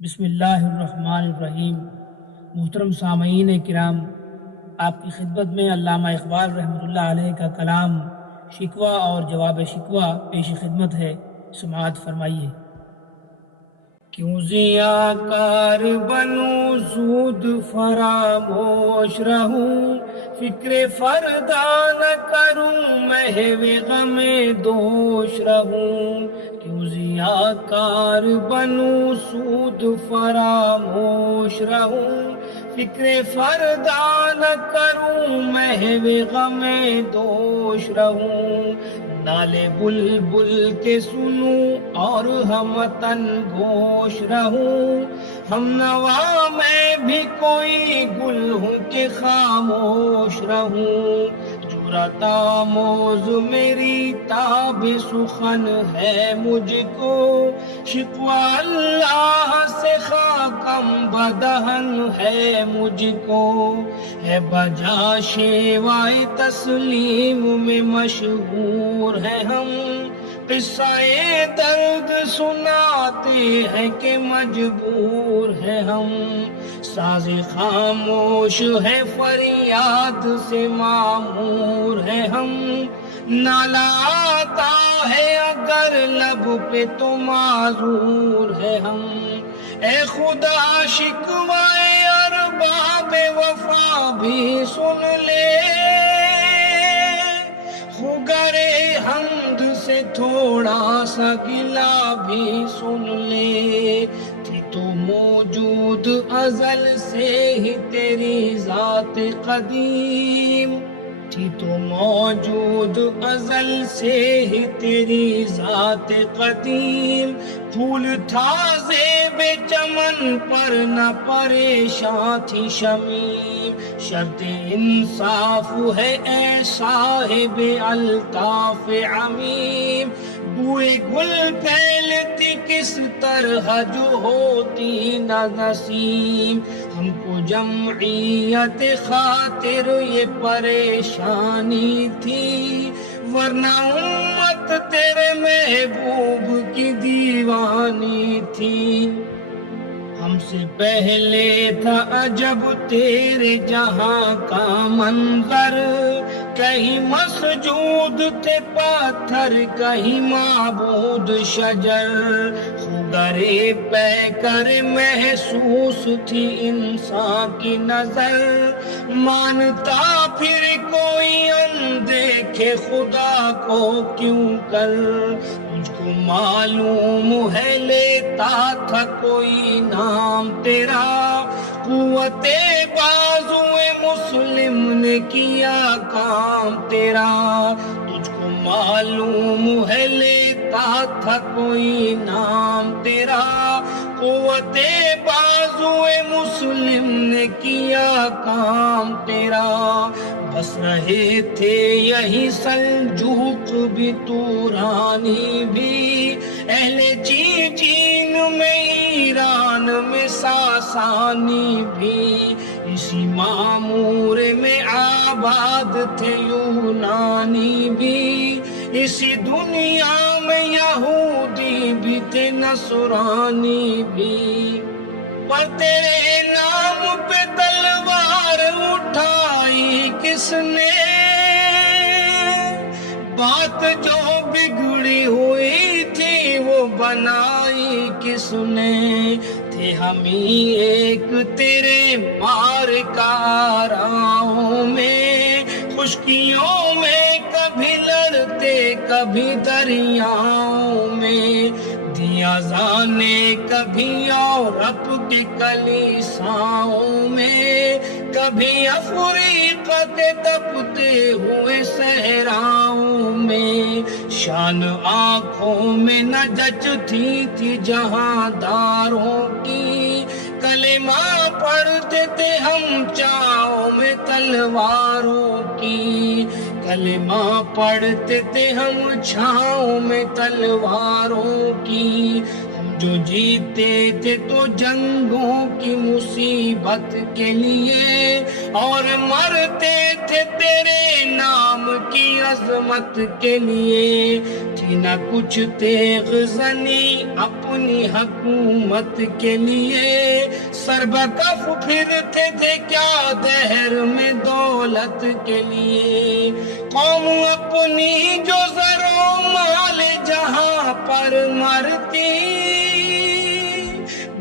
بسم اللہ الرحمن الرحیم۔ محترم سامعین کرام، آپ کی خدمت میں علامہ اقبال رحمۃ اللہ علیہ کا کلام شکوہ اور جواب شکوہ پیش خدمت ہے، سماعت فرمائیے۔ کیوں ضیاء کار بنوں زود فراموش رہوں، فکر فردا نہ کروں محو غم دوش رہوں۔ کیوں ضیاء کار بنوں سود فراموش رہوں، فکر فردا نہ کروں محو غم دوش رہوں۔ نالے بلبل کے سنوں اور ہم تن گوش رہوں، ہم نوا میں بھی کوئی گل ہوں کہ خاموش رہوں۔ جرأت آموز میری تاب سخن ہے مجھ کو، شکوہ اللہ سے خاکم بدہن ہے مجھ کو۔ ہے بجا شیوائے تسلیم میں مشہور ہے ہم، قصہ درد سناتے ہیں کہ مجبور ہے ہم۔ ساز خاموش ہے فریاد سے معمور ہے ہم، نالا آتا ہے اگر لب پہ تو معذور ہے ہم۔ اے خدا شکوائے ارباب وفا بھی سن لے، خگرے حمد سے تھوڑا سا گلا بھی سن لے۔ تھی تو موجود ازل سے ہی تیری ذات قدیم، تھی تو موجود ازل سے ہی تیری ذات قدیم۔ پھول تھا زیب چمن پر نہ پریشان تھی شمیم، شرط انصاف ہے اے صاحب الطاف عمیم۔ بوئے گل پھیلتی کس طرح جو ہوتی نہ نسیم، ہم کو جمعیت خاطر یہ پریشانی تھی، ورنہ امت تیرے محبوب کی دیوانی تھی۔ ہم سے پہلے تھا عجب تیرے جہاں کا منظر، کہیں مسجود تھے پتھر کہیں معبود شجر، خگرے پہ کر محسوس تھی انسان کی نظر، مانتا پھر کوئی اندیکھے خدا کو کیوں کر۔ مجھ کو معلوم ہے لیتا تھا کوئی نام تیرا، قوت بازو مسلم نے کیا کام تیرا۔ تجھ کو معلوم ہے لیتا تھا کوئی نام تیرا، قوت بازو مسلم نے کیا کام تیرا۔ بس رہے تھے یہی سلجوق بھی تورانی بھی، اہل چین میں ایران میں ساسانی بھی، اسی معمور میں آباد تھے یونانی بھی، اسی دنیا میں یہودی بھی تھے نصرانی بھی۔ پر تیرے نام پہ تلوار اٹھائی کس نے، بات جو بگڑی ہوئی تھی وہ بنائی کس نے۔ تھے ہم ہی ایک تیرے مار کاراؤں میں، خشکیوں میں کبھی لڑتے کبھی دریاؤں میں، دیا زانے کبھی یورپ کے کلیساؤں میں، کبھی افریقہ کے تپتے ہوئے صحراؤں میں۔ شان آنکھوں میں نہ جچتی تھی جہاں داروں کی، کلمہ پڑھتے تھے ہم چاؤں میں تلواروں کی، کلمہ پڑھتے تھے ہم چھاؤں میں تلواروں کی۔ ہم جو جیتے تھے تو جنگوں کی مصیبت کے لیے، اور مرتے تھے تیرے نام کی عظمت کے لیے۔ تھی نہ کچھ تیغ زنی اپنی حکومت کے لیے، سربکف پھرتے تھے کیا دہر میں دولت کے لیے۔ قوم اپنی جو زر و مال جہاں پر مرتی،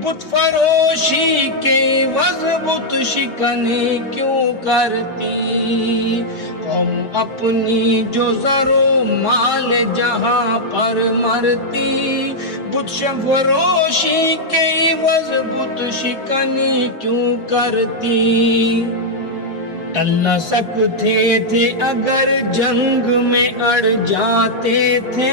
بت فروشی کے عوض بت شکنی کیوں کرتی؟ قوم اپنی جو زر و مال جہاں پر مرتی، بت فروشی کے عوض بت شکنی کیوں کرتی؟ ٹل نہ سکتے تھے اگر جنگ میں اڑ جاتے تھے،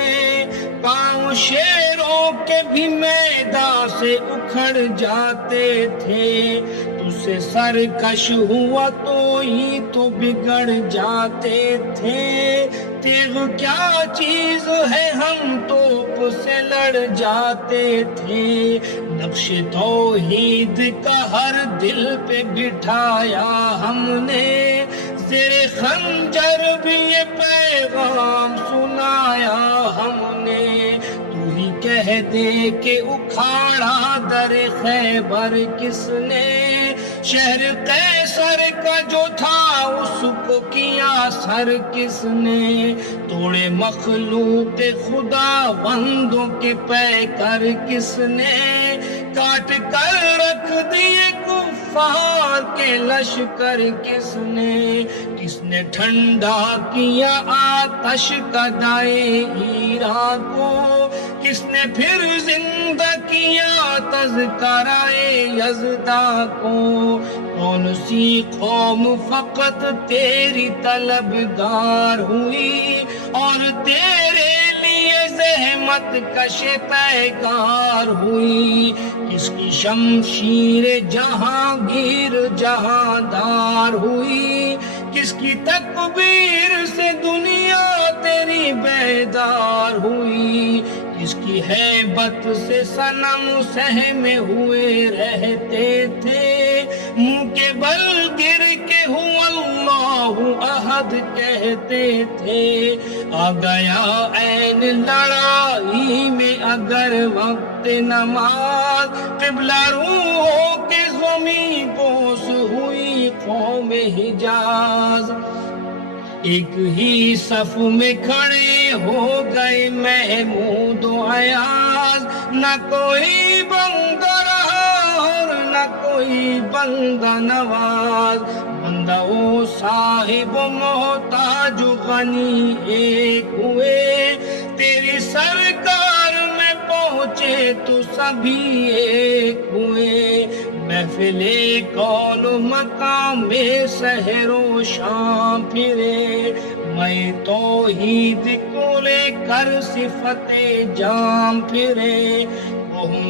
پاؤں شیروں کے بھی میدان سے اکھڑ جاتے تھے۔ تجھ سے سرکش ہوا تو ہی تو بگڑ جاتے تھے، تیغ کیا چیز ہے ہم توپ سے لڑ جاتے تھے۔ نقش توحید کا ہر دل پہ بٹھایا ہم نے، زیر خنجر بھی یہ پیغام سنایا ہم نے۔ تو ہی کہہ دے کہ اکھاڑا در خیبر کس نے، شہر قیصر کا جو تھا اس کو کیا سر کس نے، توڑے مخلوق خدا بندوں کے پیکر کس نے، کاٹ کر رکھ دیے کفار کے لشکر کس نے، کس نے ٹھنڈا کیا آتش کا دائے ایران کو، کس نے پھر زندہ کیا تذکرہ یزداں کو، کون سی قوم فقط تیری طلبگار ہوئی اور تیرے لیے زحمت کش پیگار ہوئی، کس کی شمشیر جہانگیر جہاندار ہوئی، کس کی تکبیر سے دنیا تیری بیدار ہوئی، کس کی ہیبت سے صنم سہمے ہوئے رہتے تھے، منہ کے بل گر کے ہوا اللہ احد کہتے تھے۔ آ گیا عین لڑائی میں اگر وقت نماز، قبلہ روحوں کے غمی بوس ہوئی قوم حجاز، ایک ہی صف میں کھڑے ہو گئے محمود و ایاز، نہ کوئی بندہ رہا اور نہ کوئی بندہ نواز، بندہ و صاحب و محتاج و غنی ایک ہوئے، تیری سرکار میں پہنچے تو سبھی ایک ہوئے، محفل کون و مقام سحر و شام پھرے، میں توحید کو لے کر صفت جام پھرے،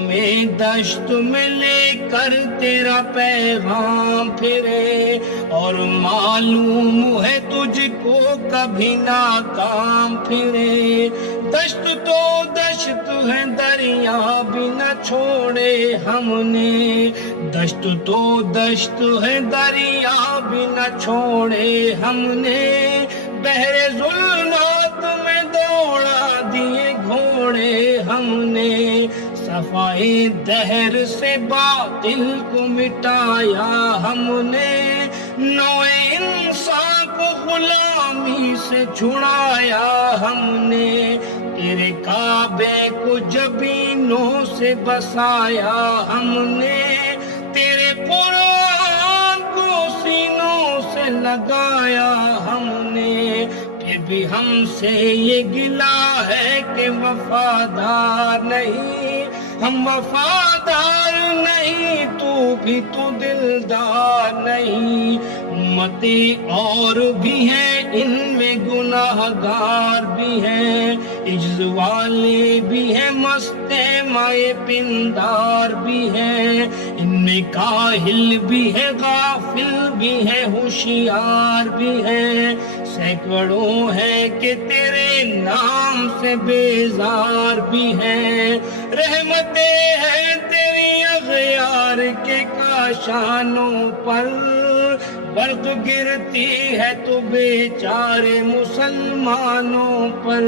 میں دشت میں لے کر تیرا پیغام پھرے، اور معلوم ہے تجھ کو کبھی ناکام پھرے، دشت تو دشت ہے دریا بھی نہ چھوڑے ہم نے، دشت تو دشت ہے دریا بھی نہ چھوڑے ہم نے، بحر ظلمات میں دوڑا دیے گھوڑے ہم نے، صفائے دہر سے باطل کو مٹایا ہم نے، نوع انسان کو غلامی سے چھڑایا ہم نے، تیرے کعبے کو جبینوں سے بسایا ہم نے، تیرے قرآن کو سینوں سے لگایا ہم نے، پھر بھی ہم سے یہ گلہ ہے کہ وفادار نہیں، ہم وفادار نہیں تو بھی تو دلدار نہیں، امتیں اور بھی ہیں ان میں گناہ گار بھی ہیں، عجز والے بھی ہیں مست مائے پندار بھی ہیں، ان میں کاہل بھی ہے غافل بھی ہے ہوشیار بھی ہے، سینکڑوں ہیں کہ تیرے نام سے بیزار بھی ہیں، رحمتیں ہیں تیری اغیار کے شانوں پر برق گرتی ہے تو بیچارے مسلمانوں پر.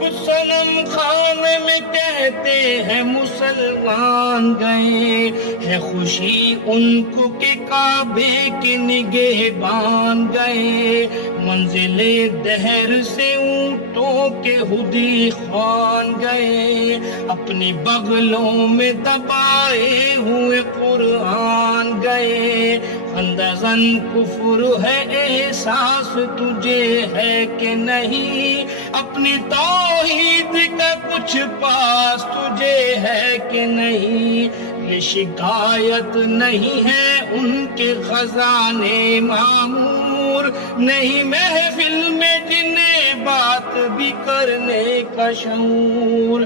کچھ صنم خانے میں کہتے ہیں مسلمان گئے، ہے خوشی ان کو کہ کعبے کے نگہبان گئے. منزل دہر سے اونٹوں کے ہدی خوان گئے، اپنی بغلوں میں دبائے ہوئے قرآن گئے. اندازن کفر ہے احساس تجھے ہے کہ نہیں، اپنی توحید کا کچھ پاس تجھے ہے کہ نہیں. یہ شکایت نہیں ہے ان کے خزانے معمور، نہیں محفل میں جنہیں بات بھی کرنے کا شعور.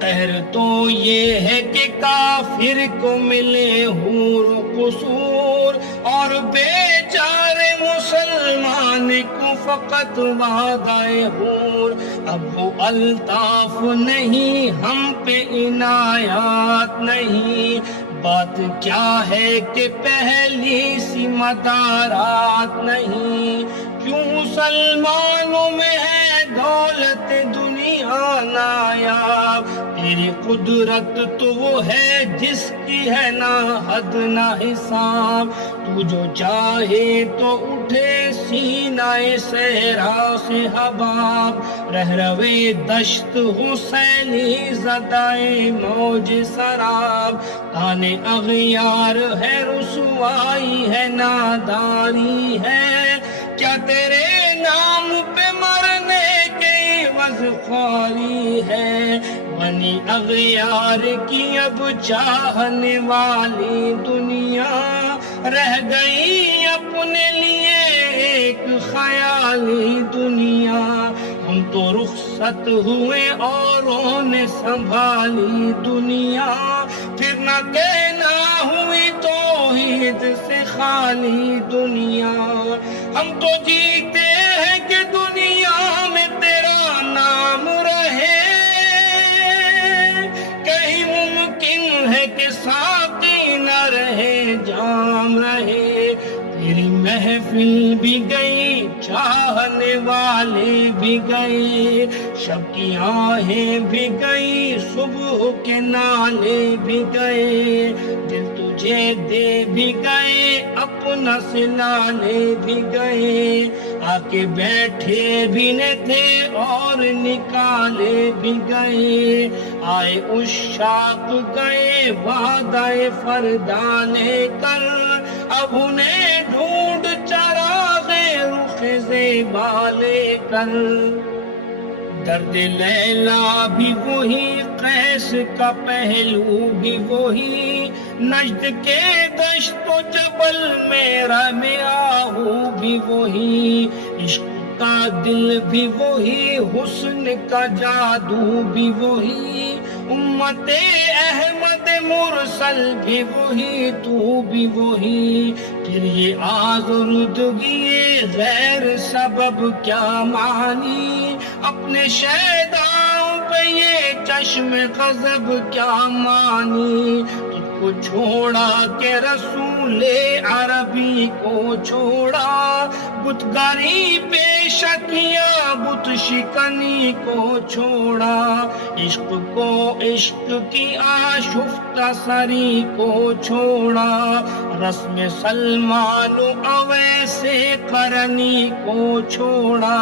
قہر تو یہ ہے کہ کافر کو ملے حور و قصور، اور بیچارے مسلمان کو فقط وعدہ حور. اب وہ الطاف نہیں، ہم پہ عنایات نہیں. بات کیا ہے کہ پہلی سی مدارات نہیں. کیوں مسلمانوں میں ہے دولت دنیا نایاب، تیری قدرت تو وہ ہے جس کی ہے نہ حد نہ حساب. تو جو چاہے تو اٹھے سینہ صحرا سے حباب، رہروے دشت حسینی زدائے موج سراب. تانے اغیار ہے رسوائی ہے ناداری ہے، کیا تیرے نام پہ مرنے کے عوض خواری ہے. بنی اغیار کی اب چاہنے والی دنیا، رہ گئی اپنے لیے ایک خیالی دنیا. ہم تو رخصت ہوئے اوروں نے سنبھالی دنیا، پھر نہ کہنا ہوئی توحید سے خالی دنیا. ہم تو جیتے ہیں کہ دنیا میں تیرا نام رہے، کہیں ممکن ہے کہ ساقی نہ رہے جام رہے. تیری محفل بھی گئی، چاہنے والے بھی گئے، شب کی آہیں بھی گئی، صبح کے نالے بھی گئے. دل تجھے دے بھی گئے، اپنا سلانے بھی گئے. آ کے بیٹھے بھی نہ تھے اور نکالے بھی گئے. آئے عشاق گئے وعدہ فردا لے کر، اب انہیں ڈھونڈ چراغ رخ زیبا لے کر. درد لیلا بھی وہی، قیس کا پہلو بھی وہی، نجد کے دشت و جبل میرا میں آہو بھی وہی. عشق کا دل بھی وہی، حسن کا جادو بھی وہی، امت احمد مرسل بھی وہی، تو بھی وہی. پھر یہ آزردگی غیر سبب کیا مانی، اپنے شیداؤں پہ یہ چشم غضب کیا مانی. تجھ کو چھوڑا کہ رسول عربی کو چھوڑا، بتگاری پیش کیا بت شکنی کو چھوڑا. عشق کو عشق کی آشفتہ سری کو چھوڑا، رسم سلمان و اویس قرنی کو چھوڑا.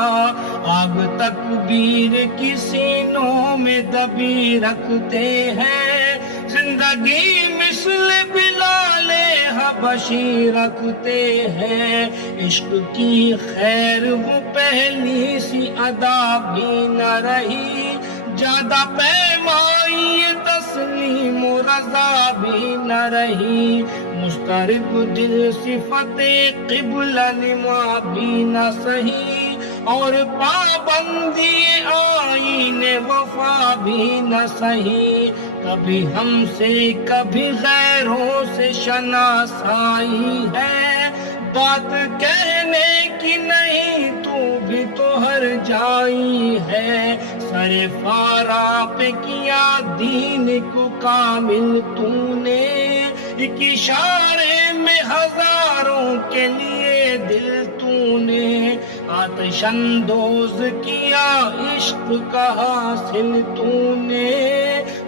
آگ تکبیر کی سینوں میں دبی رکھتے ہیں، زندگی مثل بلال حبشی رکھتے ہیں. عشق کی خیر وہ پہلی سی ادا بھی نہ رہی، زیادہ پیمائی تسلیم و رضا بھی نہ رہی. مسترب دل صفت قبلہ نما بھی نہ سہی، اور پابندی آئین وفا بھی نہ سہی. کبھی ہم سے کبھی غیروں سے شناسائی ہے، بات کہنے کی نہیں تو بھی تو ہر جائی ہے. سر فارا پہ کیا دین کو کامل تو نے، ایک اشارے میں ہزاروں کے لیے دل تو نے آتش اندوز کیا، عشق کا حاصل تو نے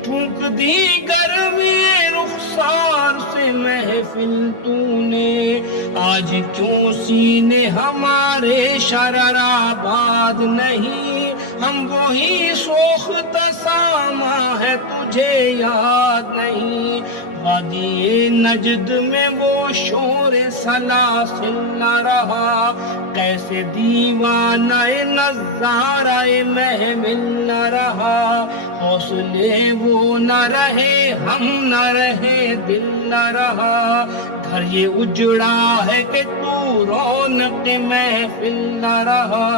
پھونک دی گرمی رخسار سے محفل تو نے۔ آج کیوں سینے ہمارے شرر آباد نہیں، ہم وہی سوختہ ساما ہے تجھے یاد نہیں۔ وادی نجد میں وہ شور سلاسل نہ رہا، کیسے دیوانہ نظارہ محمل نہ رہا۔ حوصلے وہ نہ رہے، ہم نہ رہے، دل نہ رہا۔ گھر یہ اجڑا ہے کہ تو رونق محفل نہ رہا۔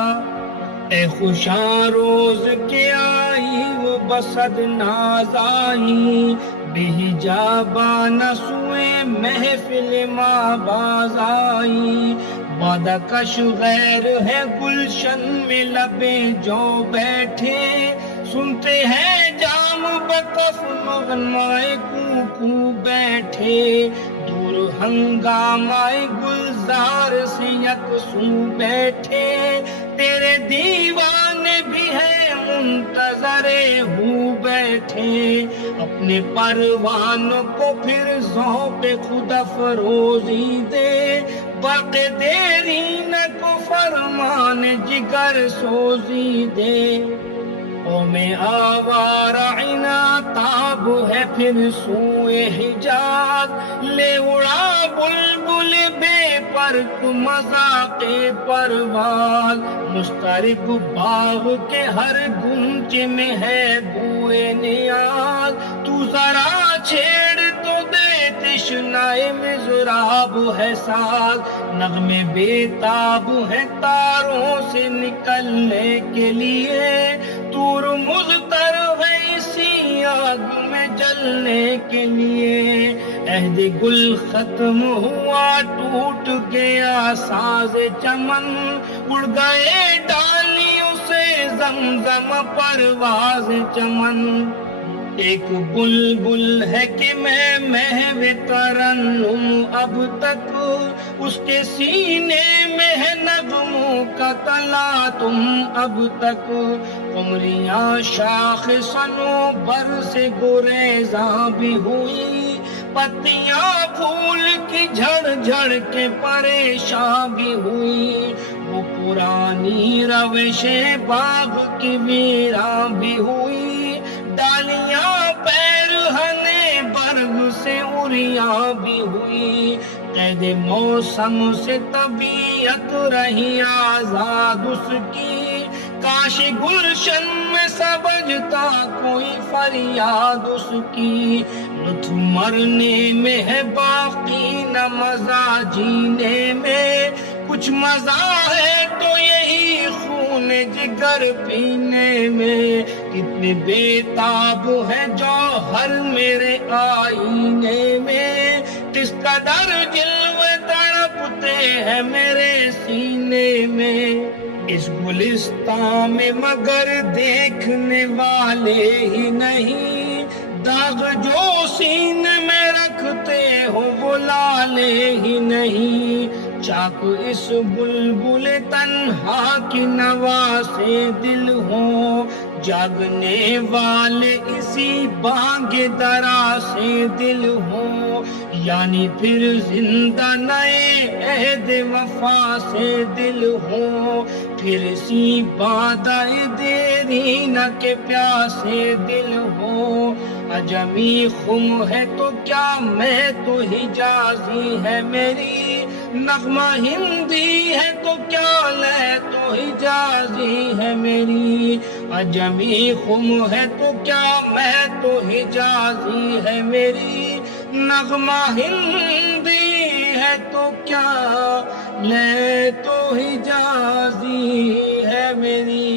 اے خوشاں روز کے آئی وہ بسد ناز آئی، بے حجابہ نہ سوئے محفل ماں باز آئی۔ وعدہ کش غیر ہے گلشن میں لبے جو بیٹھے، سنتے ہیں جام بکف مغنائے کو کو بیٹھے۔ دور ہنگامائے گلزار سے یکسو بیٹھے، تیرے دیوانے بھی ہیں منتظر ہو بیٹھے۔ اپنے پروانوں کو پھر ذوق خود افروزی دے، برق دیرینہ کو فرمان جگر سوزی دے۔ قوم آوارہ عناتاب ہے پھر سوئے حجاز، لے اڑا بلبل بے پرک مذاق پرواز۔ مضطرب باغ کے ہر گنچے میں ہے بوئے نیاز، تو ذرا چھیڑ تو دے تشنائے مضراب ہے ساز۔ نغمے بے تاب ہے تاروں سے نکلنے کے لیے، تور مضطر ہے اسی آگ میں جلنے کے لیے۔ عہد گل ختم ہوا، ٹوٹ گیا ساز چمن، اڑ گئے ڈالیوں سے زمزم پرواز چمن۔ ایک بلبل ہے کہ میں محو ترنم اب تک، اس کے سینے میں ہے نغموں کا تلا تم اب تک۔ قمریاں شاخ صنوبر سے گریزاں بھی ہوئی، پتیاں پھول کی جھڑ جھڑ کے پریشان بھی ہوئی۔ وہ پرانی روش باغ کی ویراں بھی ہوئی، ڈالیاں پیرہنے برگ سے اریاں بھی ہوئی۔ قید موسم سے طبیعت رہی آزاد اس کی، کاش گلشن میں سبجتا کوئی فریاد اس کی۔ لطف مرنے میں ہے باقی نہ مزہ جینے میں، کچھ مزہ ہے تو یہی خون جگر پینے میں۔ کتنے بے تاب ہے جوہر میرے آئینے میں، کس قدر جلوے تڑپتے ہیں میرے سینے میں۔ اس گلستان میں مگر دیکھنے والے ہی نہیں، داغ جو سینے میں رکھتے ہو وہ لالے ہی نہیں۔ چاک اس بلبل تنہا کی نوا سے دل ہو، جاگنے والے اسی بانگ درا سے دل ہو، یعنی پھر زندہ نئے عہد وفا سے دل ہو، پھر اسی بادا دیرینہ کے پیاسے دل ہو۔ عجمی خم ہے تو کیا میں تو حجازی ہے میری، نغمہ ہندی ہے تو کیا لے تو حجازی ہے میری۔ عجمی خم ہے تو کیا میں تو حجازی ہے میری، نغمہ ہندی ہے تو کیا لے تو حجازی ہے میری۔